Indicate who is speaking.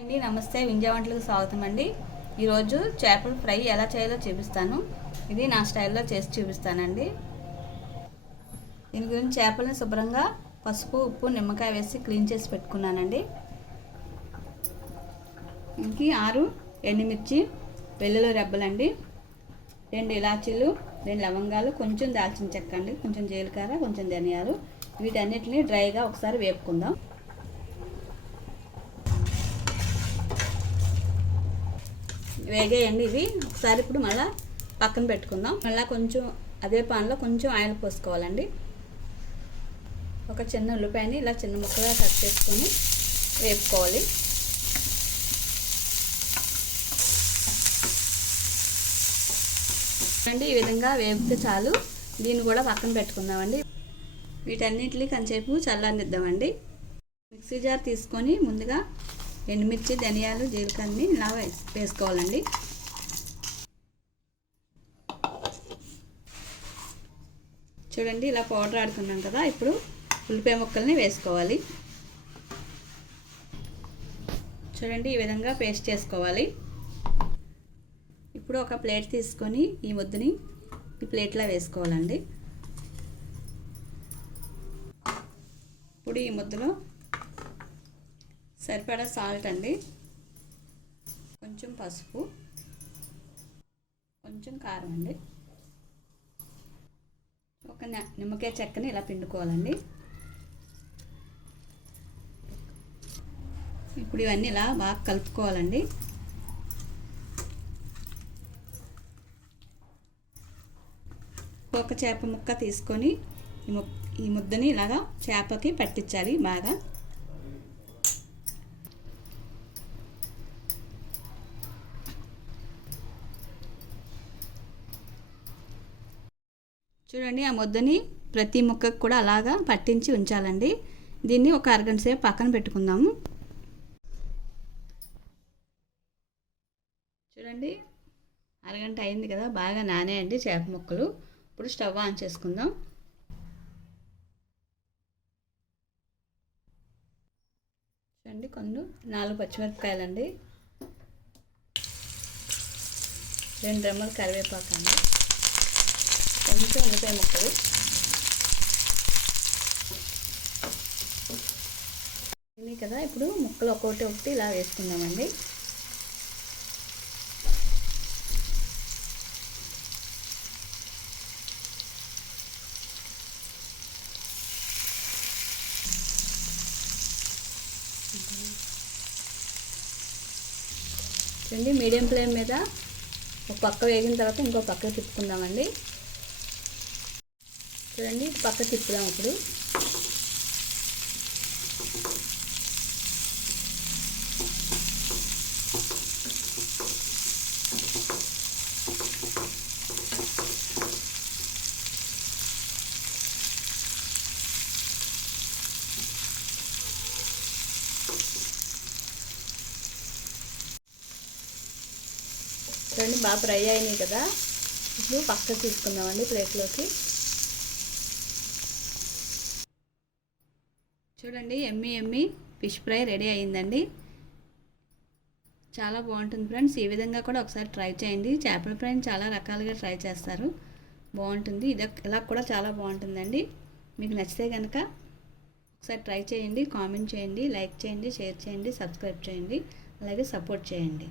Speaker 1: అండి నమస్తే. వింజా వంటలకు స్వాగతం అండి. ఈరోజు చేపల ఫ్రై ఎలా చేయాలో చూపిస్తాను. ఇది నా స్టైల్లో చేసి చూపిస్తానండి. దీని గురించి చేపలను శుభ్రంగా పసుపు ఉప్పు నిమ్మకాయ వేసి క్లీన్ చేసి పెట్టుకున్నానండి. ఇంకి ఆరు ఎండుమిర్చి వెల్లుల్లి రెబ్బలండి రెండు ఇలాచీలు రెండు లవంగాలు కొంచెం దాల్చిన చెక్క అండి కొంచెం జీలకర్ర కొంచెం ధనియాలు. వీటన్నిటిని డ్రైగా ఒకసారి వేపుకుందాం. వేగేయండి ఇవి. ఒకసారి ఇప్పుడు మళ్ళీ పక్కన పెట్టుకుందాం. మళ్ళీ కొంచెం అదే పాన్లో కొంచెం ఆయిల్ పోసుకోవాలండి. ఒక చిన్న ఉల్లిపాయని ఇలా చిన్న ముక్కగా కట్ చేసుకొని వేపుకోవాలి. అండి ఈ విధంగా వేపితే చాలు. దీన్ని కూడా పక్కన పెట్టుకుందామండి. వీటన్నిటిని కొంచెంసేపు చల్లనిద్దామండి మిక్సీ జార్ తీసుకొని ముందుగా ఎండుమిర్చి ధనియాలు జీలకర్రని ఇలా వేసుకోవాలండి. చూడండి ఇలా పౌడర్ ఆడుకున్నాం కదా ఇప్పుడు ఉల్లిపాయ ముక్కల్ని వేసుకోవాలి. చూడండి ఈ విధంగా పేస్ట్ చేసుకోవాలి. ఇప్పుడు ఒక ప్లేట్ తీసుకొని ఈ ముద్దని ఈ ప్లేట్లో వేసుకోవాలండి. ఇప్పుడు ఈ ముద్దలో సరిపడా సాల్ట్ అండి. కొంచెం పసుపు. కొంచెం కారం అండి. ఒక నిమ్మకాయ చెక్కని ఇలా పిండుకోవాలండి. ఇప్పుడు ఇవన్నీ ఇలా బాగా కలుపుకోవాలండి. ఒక చేప ముక్క తీసుకొని ఈ ముద్దని ఇలాగా చేపకి పట్టించాలి బాగా. చూడండి ఆ ముద్దని ప్రతి ముక్కకు కూడా అలాగా పట్టించి ఉంచాలండి. దీన్ని ఒక అరగంట సేపు పక్కన పెట్టుకుందాము. చూడండి అరగంట అయింది కదా బాగా నానేయండి చేప ముక్కలు. ఇప్పుడు స్టవ్ ఆన్ చేసుకుందాం. చూడండి కొన్ని నాలుగు పచ్చిమిరపకాయలండి. రెండు రెమ్మలు కరివేపాకు అండి కొంచెం ఉల్లిపాయ ముక్కలు ఇవి కదా ఇప్పుడు ముక్కలు ఒక్కొక్కటి ఒకటి ఇలా వేసుకుందామండి. చూడండి మీడియం ఫ్లేమ్ మీద ఒక పక్క వేగిన తర్వాత ఇంకో పక్క తిప్పుకుందామండి. చూడండి పక్క తిప్పుదాం ఇప్పుడు. చూడండి బాగా ఫ్రై అయినాయి కదా. ఇప్పుడు పక్కకు తీసుకుందామండి ప్లేట్లోకి. చూడండి ఎమ్మి ఎమ్మి ఫిష్ ఫ్రై రెడీ అయిందండి చాలా బాగుంటుంది ఫ్రెండ్స్. ఈ విధంగా కూడా ఒకసారి ట్రై చేయండి. చేపల ఫ్రై చాలా రకాలుగా ట్రై చేస్తారు. బాగుంటుంది. ఇది ఇలా కూడా చాలా బాగుంటుందండి. మీకు నచ్చితే కనుక ఒకసారి ట్రై చేయండి కామెంట్ చేయండి లైక్ చేయండి షేర్ చేయండి సబ్స్క్రైబ్ చేయండి అలాగే సపోర్ట్ చేయండి.